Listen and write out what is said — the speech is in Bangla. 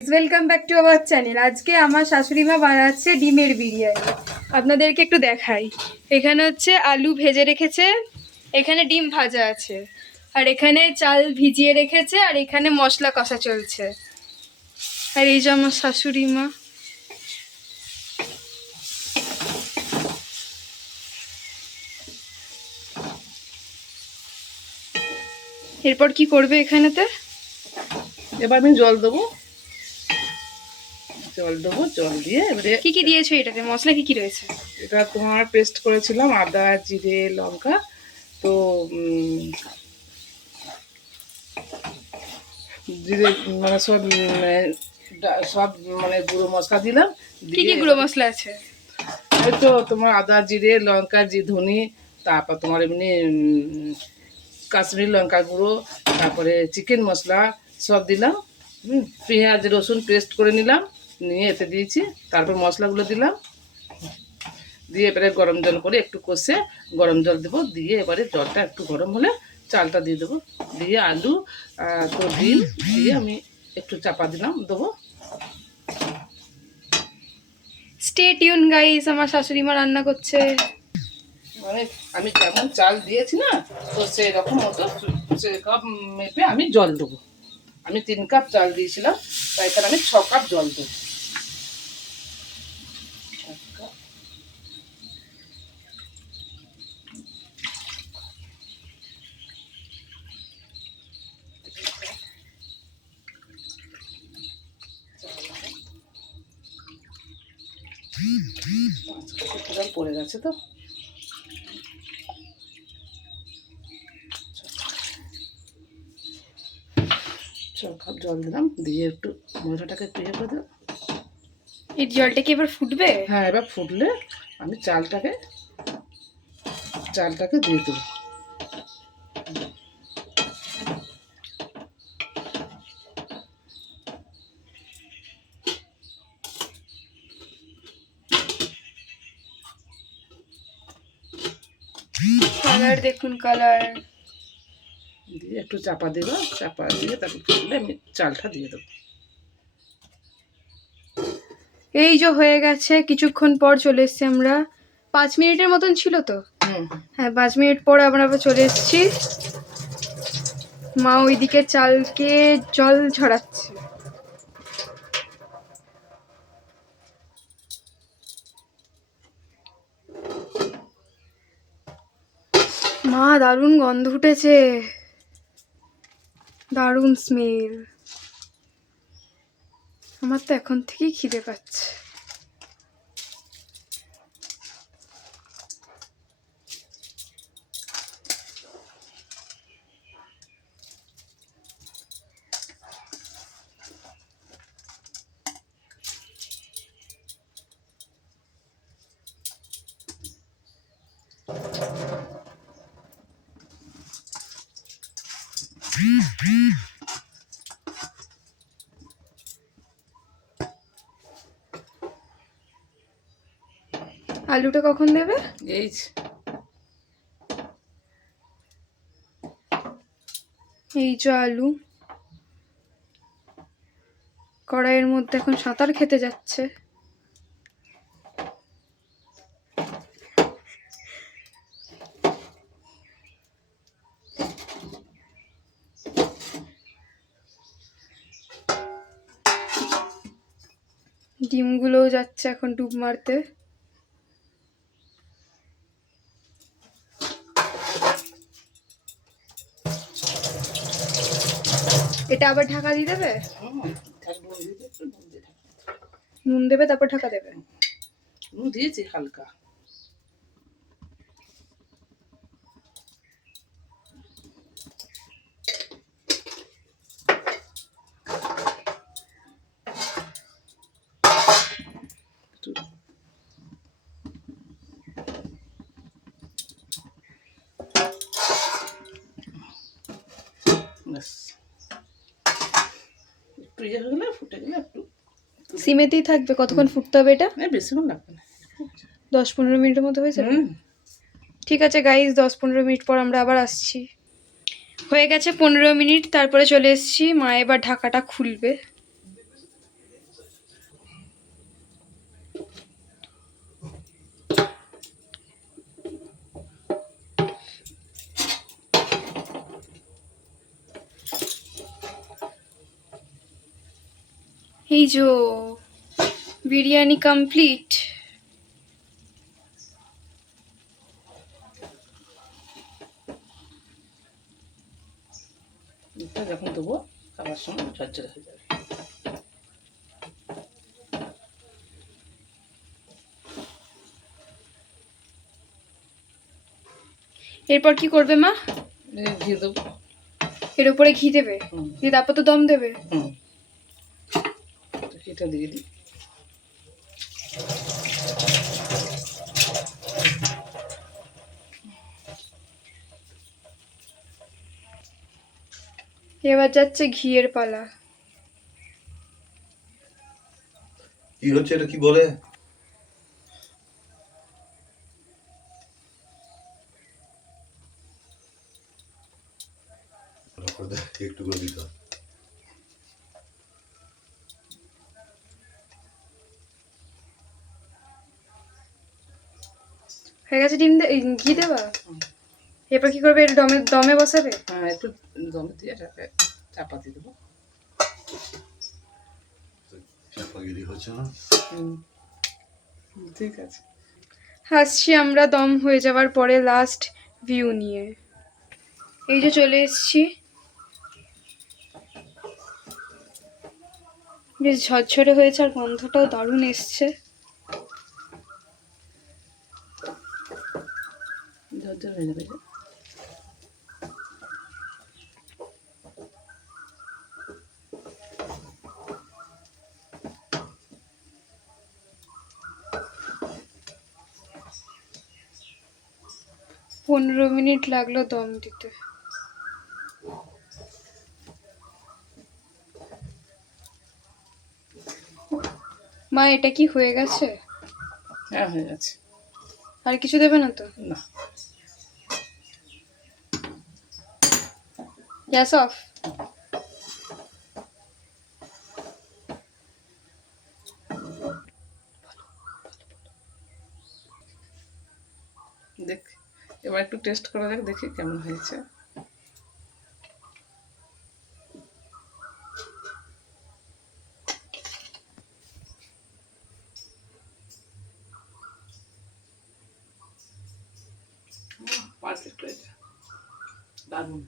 Welcome back to our channel. আজকে আমার শাশুড়ি মা বানাচ্ছে ডিমের বিরিয়ানি। আপনাদেরকে একটু দেখাই। এখানে হচ্ছে আলু ভেজে রেখেছে, এখানে ডিম ভাজা আছে, আর এখানে চাল ভিজিয়ে রেখেছে, আর এখানে মশলা কষা চলছে। আর এই যে আমার শাশুড়ি মা। এরপর কি করবে এখানেতে? এবার আমি জল দেবো, জল দিয়ে এবারে কি কি দিয়েছো এটাতে? মশলা কি কি রয়েছে? এটা তোমার পেস্ট করেছিলাম আদা জিরে লঙ্কা। তো জিরে মানে সব মানে গুঁড়ো মশলা দিলাম। কি কি গুঁড়ো মশলা আছে? এই তো তোমার আদা জিরে লঙ্কা ধনে, তারপর তোমার এমনি কাশ্মীরি লঙ্কা গুঁড়ো, তারপরে চিকেন মশলা সব দিলাম। পেঁয়াজ রসুন পেস্ট করে নিলাম, নিয়ে এতে দিয়েছি। তারপর মশলাগুলো দিলাম, দিয়ে এবারে গরম জল করে একটু কষে গরম জল দেবো। দিয়ে এবারে জলটা একটু গরম হলে চালটা দিয়ে দেবো, দিয়ে আলু তো ডিম দিয়ে আমি একটু চাপা দেবো। স্টে টিউন গাইস, আমার শাশুড়ি মা রান্না করছে। মানে আমি যেমন চাল দিয়েছি না, তো সেরকম মতো সে কাপ মেপে আমি জল দেবো। আমি 3 কাপ চাল দিয়েছিলাম, তাই এখানে আমি 6 কাপ জল দেবো। পড়ে গেছে তো, 6 কাপ জল দিলাম, দিয়ে একটু মশলাটাকে একটু ইয়ে করে দেবো। এই জলটা কি এবার ফুটবে? হ্যাঁ, এবার ফুটলে আমি চালটাকে দিয়ে দেবো। কালার দেখুন, কালার। দিয়ে একটু চাপা দেবো, চাপা দিয়ে তারপর ফুটলে আমি চালটা দিয়ে দেবো। এই যে হয়ে গেছে, কিছুক্ষণ পর চলে এসছি আমরা। 5 মিনিটের মতন ছিল তো। হ্যাঁ, 5 মিনিট পর আমরা আবার চলে এসছি। মা ওইদিকে চালকে জল ঝরাচ্ছে। মা, দারুণ গন্ধ উঠেছে, দারুণ স্মেল। আমার তো এখন থেকেই খিদে পাচ্ছে। আলুটা কখন দেবে? এই এই যে আলু কড়াইয়ের মধ্যে এখন সাঁতার খেতে যাচ্ছে। ডিমগুলোও যাচ্ছে এখন ডুব মারতে। এটা আবার ঢাকা দিয়ে দেবে? নুন দেবে, তারপর ঢাকা দেবে। নুন দিয়েছি হালকা। একটু ইয়ে হয়ে গেলে ফুটে গেলে একটু সিমেতেই থাকবে। কতক্ষণ ফুটতে হবে এটা? বেশিক্ষণ লাগবে না, 10-15 মিনিটের মতো হয়ে যাবে। ঠিক আছে গাইস, 10-15 মিনিট পর আমরা আবার আসছি। হয়ে গেছে 15 মিনিট, তারপরে চলে এসেছি। মা এবার ঢাকাটা খুলবে। এই যে বিরিয়ানি কমপ্লিট। এটা যখন দেবো খাবার সময় ঝরঝরে হয়ে যাবে। এরপর কি করবে মা? এই ঘি দেবো। এর উপরে ঘি দেবে? হুম দিয়ে তারপর তো দম দেবে। হুম, ঘিটা দিয়ে দিই। এবার যাচ্ছে ঘিয়ের পালা। কি হচ্ছে এটা, কি বলে? একটু করে দিতে হবে। হয়ে গেছে ঘি দেওয়া। এরপর কি করবে? এটা দমে দমে বসাবে? হ্যাঁ, একটু দমে দিয়ে এটাকে চাপা দিয়ে দেবো। চাপাগিরি হচ্ছে না। হুম, ঠিক আছে। আসছি আমরা দম হয়ে যাওয়ার পরে লাস্ট ভিউ নিয়ে। এই যে চলে এসেছি। বেশ ঝরঝরে হয়েছে আর গন্ধটাও দারুণ এসছে। ঝরঝর হয়ে যাবে। 15 মিনিট লাগলো দম দিতে। মা এটা কি হয়ে গেছে? হ্যাঁ, হয়ে গেছে। আর কিছু দেবে না তো? না, গ্যাস অফ। দেখ, এবার একটু টেস্ট করে দেখ, দেখি কেমন হয়েছে। পারফেক্ট হয়েছে, দারুণ।